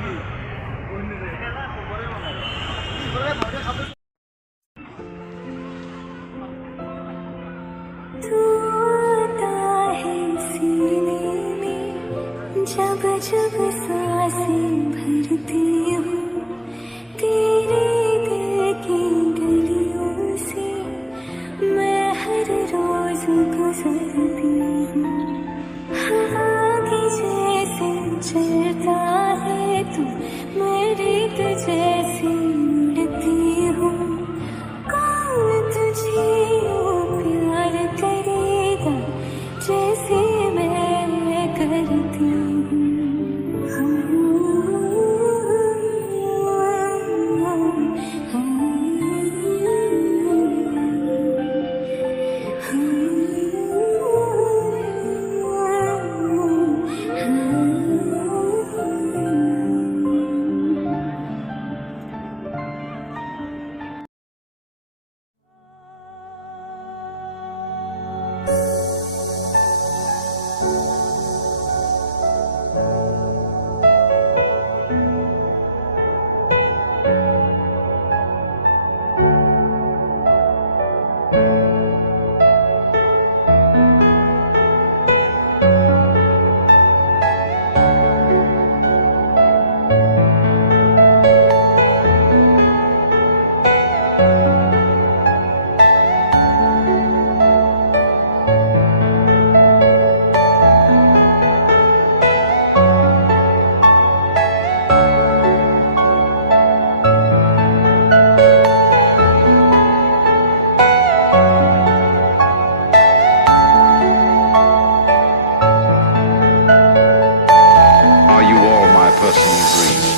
तू आता है सीने में जब जब सांसें भरती हूँ, तेरे दिल की गलियों से मैं हर रोज गुजरती हूँ। हवा की जैसे चलता है तू, मेरी जैसी उड़ती हूँ। कौन तुझे यूं प्यार करेगा जैसे मैं करती हूँ। Are you all my personal dreams?